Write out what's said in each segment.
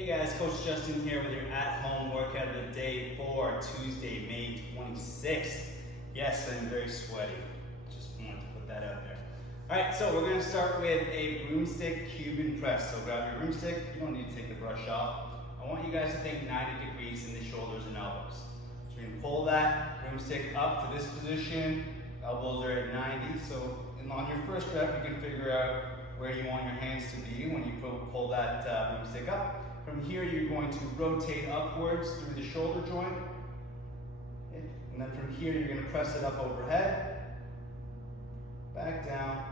Hey guys, Coach Justin here with your at-home workout of the day for Tuesday, May 26th. Yes, I'm very sweaty. Just wanted to put that out there. Alright, so we're going to start with a broomstick Cuban press. So grab your broomstick. You don't need to take the brush off. I want you guys to think 90 degrees in the shoulders and elbows. So you're going to pull that broomstick up to this position. Elbows are at 90. So on your first rep, you can figure out where you want your hands to be when you pull that broomstick up. From here, you're going to rotate upwards through the shoulder joint. Okay. And then from here, you're going to press it up overhead, back down,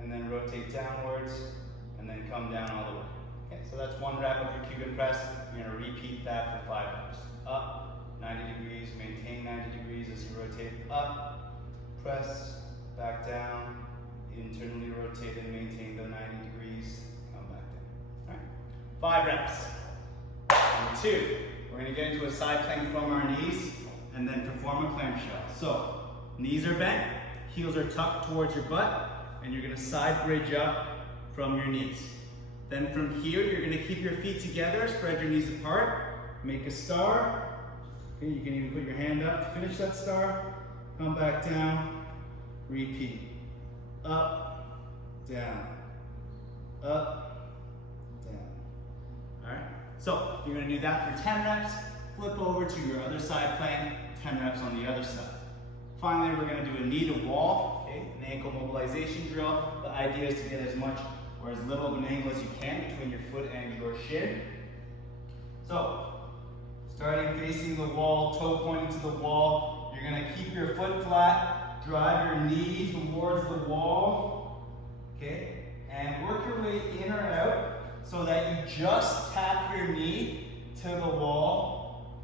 and then rotate downwards, and then come down all the way. Okay, so that's one rep of your Cuban press. You're going to repeat that for 5 reps. Up, 90 degrees, maintain 90 degrees as you rotate up, press, back down, internally rotate and maintain the 90 degrees, come back down. All right. 5 reps. Number 2, we're going to get into a side plank from our knees and then perform a clamshell. So, knees are bent, heels are tucked towards your butt, and you're going to side bridge up from your knees. Then from here, you're going to keep your feet together, spread your knees apart, make a star. Okay, you can even put your hand up to finish that star. Come back down, repeat. Up, down, up, down. All right, so you're going to do that for 10 reps, flip over to your other side plank, 10 reps on the other side. Finally, we're going to do a knee to wall, okay, an ankle mobilization drill. The idea is to get as much or as little of an angle as you can between your foot and your shin. So, starting facing the wall, toe pointing to the wall, you're going to keep your foot flat, drive your knee towards the wall, okay, and work your way in or out so that you just tap your knee to the wall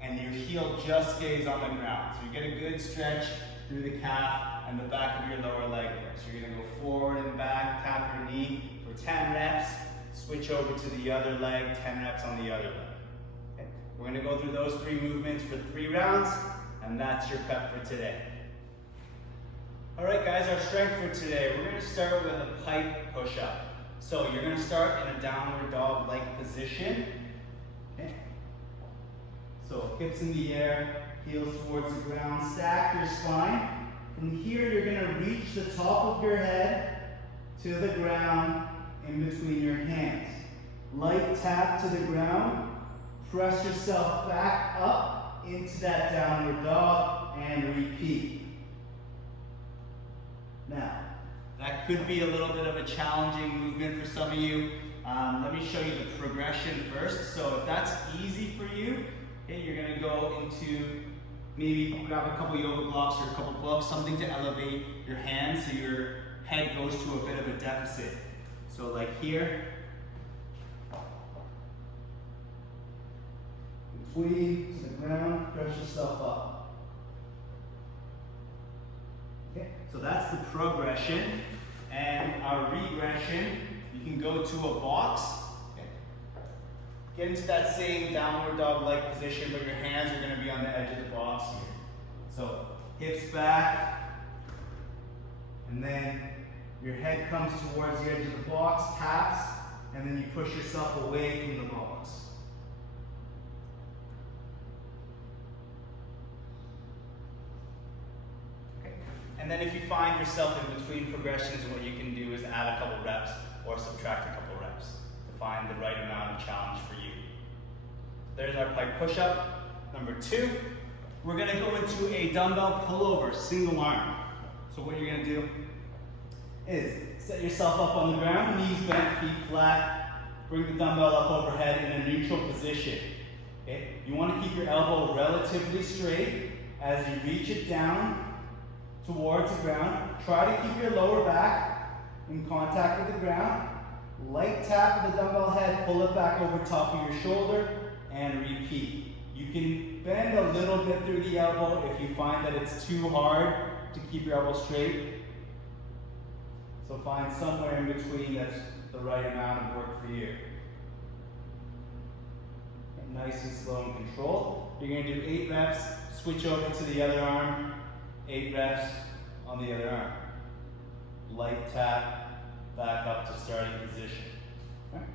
and your heel just stays on the ground. So you get a good stretch through the calf and the back of your lower leg there. So you're going to go forward and back, tap your knee for 10 reps, switch over to the other leg, 10 reps on the other leg. Okay. We're going to go through those 3 movements for 3 rounds, and that's your prep for today. All right, guys, our strength for today, we're going to start with a pike push-up. So you're going to start in a downward dog-like position. Okay. So hips in the air, heels towards the ground, stack your spine. From here, you're going to reach the top of your head to the ground in between your hands. Light tap to the ground, press yourself back up into that downward dog and repeat. Now, that could be a little bit of a challenging movement for some of you. Let me show you the progression first. So if that's easy for you, okay, you're going to go into maybe grab a couple yoga blocks or a couple books, something to elevate your hands so your head goes to a bit of a deficit. So like here, between to the ground, press yourself up. Okay, so that's the progression. And our regression, you can go to a box. Okay. Get into that same downward dog-like position, but your hands are going to be on the edge of the box here. So hips back, and then your head comes towards the edge of the box, taps, and then you push yourself away from the box. And then if you find yourself in between progressions, what you can do is add a couple reps or subtract a couple reps to find the right amount of challenge for you. There's our pike push-up. Number 2, we're going to go into a dumbbell pullover, single arm. So what you're going to do is set yourself up on the ground, knees bent, feet flat, bring the dumbbell up overhead in a neutral position. Okay? You want to keep your elbow relatively straight as you reach it down towards the ground. Try to keep your lower back in contact with the ground. Light tap of the dumbbell head, pull it back over top of your shoulder, and repeat. You can bend a little bit through the elbow if you find that it's too hard to keep your elbow straight. So find somewhere in between that's the right amount of work for you. And nice and slow and controlled. You're going to do 8 reps, switch over to the other arm, 8 reps on the other arm. Light tap, back up to starting position. All right.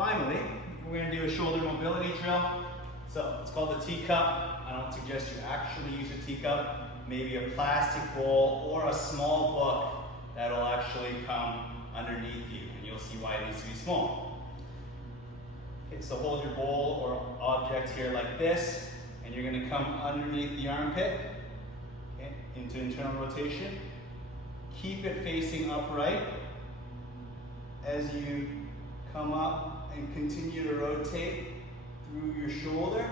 finally, we're going to do a shoulder mobility drill. So it's called a teacup. I don't suggest you actually use a teacup. Maybe a plastic bowl or a small book that'll actually come underneath you, and you'll see why it needs to be small. Okay, so hold your bowl or object here like this, and you're going to come underneath the armpit, okay, into internal rotation. Keep it facing upright as you come up and continue to rotate through your shoulder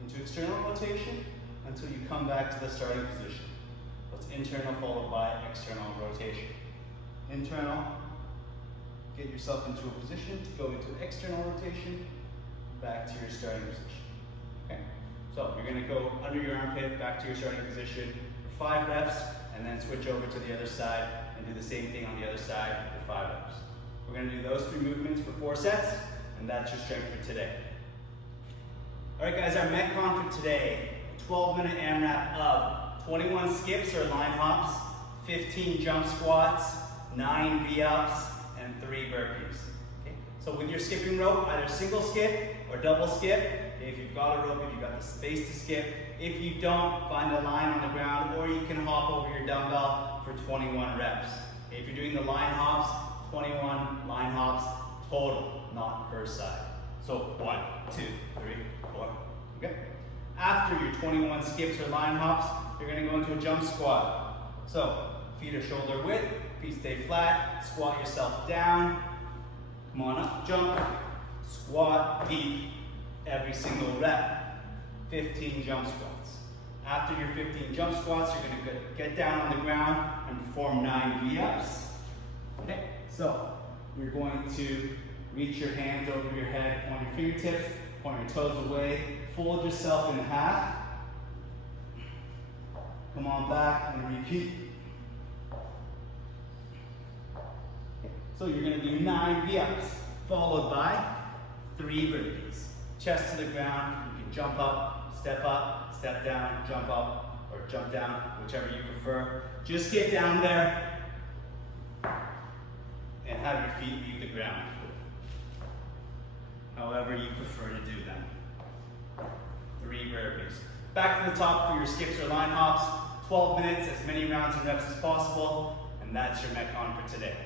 into external rotation until you come back to the starting position. So it's internal followed by external rotation. Internal, get yourself into a position to go into external rotation, back to your starting position. Okay? So you're going to go under your armpit, back to your starting position for 5 reps, and then switch over to the other side and do the same thing on the other side for 5 reps. We're going to do those 3 movements for 4 sets, and that's your strength for today. Alright guys, our Metcon for today, a 12-minute AMRAP of 21 skips or line hops, 15 jump squats, 9 V-ups, and 3 burpees. Okay? So with your skipping rope, either single skip or double skip. Okay? If you've got a rope, if you've got the space to skip. If you don't, find a line on the ground, or you can hop over your dumbbell for 21 reps. Okay? If you're doing the line hops, 21 line hops total, not per side. So 1, 2, 3, 4. Okay? After your 21 skips or line hops, you're going to go into a jump squat. So feet are shoulder width, feet stay flat, squat yourself down, come on up, jump, squat deep every single rep, 15 jump squats. After your 15 jump squats, you're going to get down on the ground and perform 9 V-ups. Okay, so you're going to reach your hands over your head, point your fingertips, point your toes away, fold yourself in half, come on back and repeat. So you're going to do 9 V-ups, followed by 3 burpees. Chest to the ground, you can jump up, step down, jump up, or jump down, whichever you prefer. Just get down there and have your feet leave the ground. However you prefer to do them. 3 burpees. Back to the top for your skips or line hops. 12 minutes, as many rounds and reps as possible, and that's your Metcon for today.